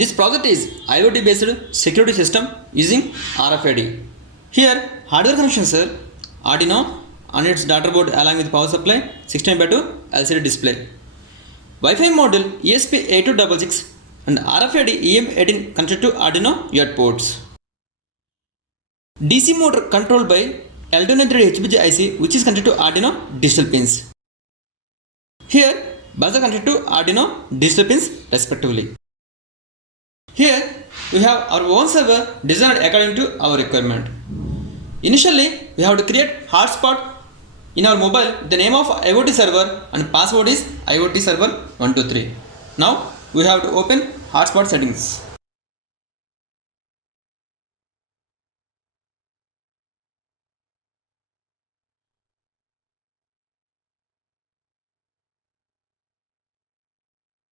This project is IoT based security system using RFID. Here hardware connections are Arduino and its daughter board along with power supply, 16:2 LCD display. Wi-Fi module ESP8266 and RFID EM18 connected to Arduino UART ports. DC motor controlled by L293d IC which is connected to Arduino digital pins. Here buzzer connected to Arduino digital pins respectively. Here we have our own server designed according to our requirement. Initially we have to create hotspot in our mobile. The name of IoT server and password is IoT server 123. Now we have to open hotspot settings.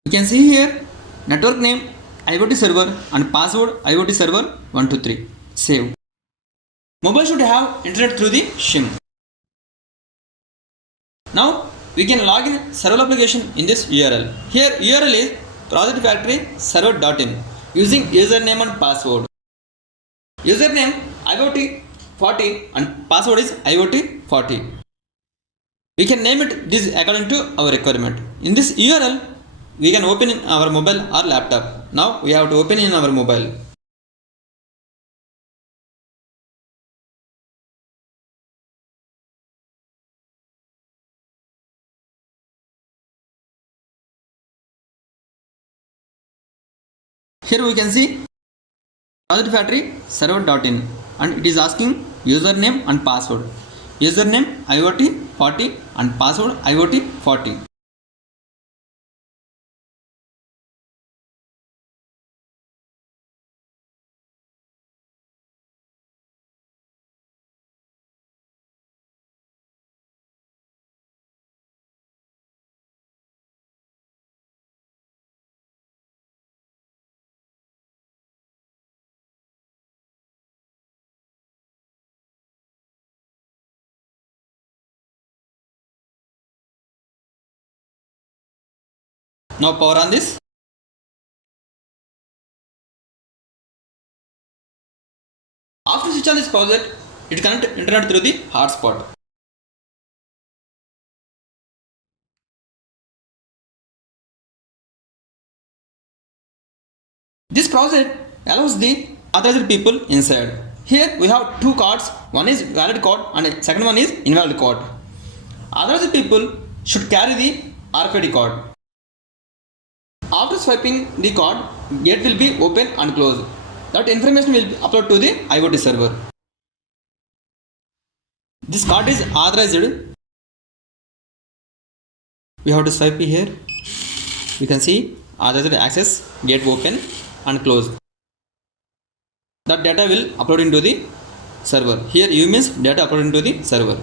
You can see here network name IoT server and password IoT server 123. Save. Mobile should have internet through the SIM. Now we can log in server application in this URL. Here URL is projectfactory-server.in using username and password. Username IoT40 and password is IoT40. We can name it this according to our requirement. In this URL we can open in our mobile or laptop. Now we have to open in our mobile. Here we can see project factory server.in and it is asking username and password. Username IoT40 and password IoT40. Now power on this. After switch on this project, it connect internet through the hotspot. This project allows the authorized people inside. Here we have two cards. One is valid card and second one is invalid card. Authorized people should carry the RFID card. After swiping the card, gate will be open and closed. That information will be uploaded to the IoT server. This card is authorized. We have to swipe here. We can see authorized access, gate open and closed. That data will upload into the server. Here U means data upload into the server.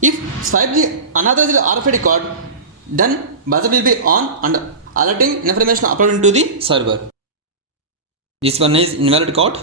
If swipe the unauthorized RFID card, then buzzer will be on and alerting information uploaded into the server. This one is invalid card.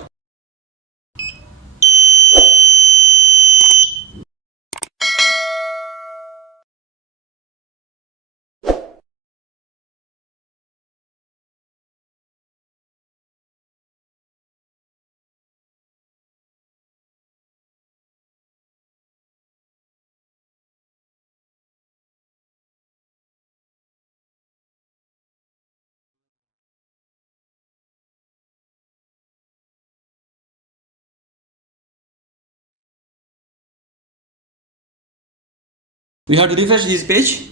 We have to refresh this page.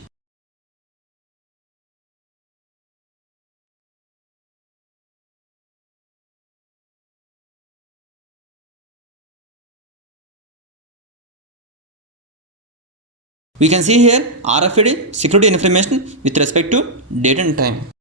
We can see here RFID security information with respect to date and time.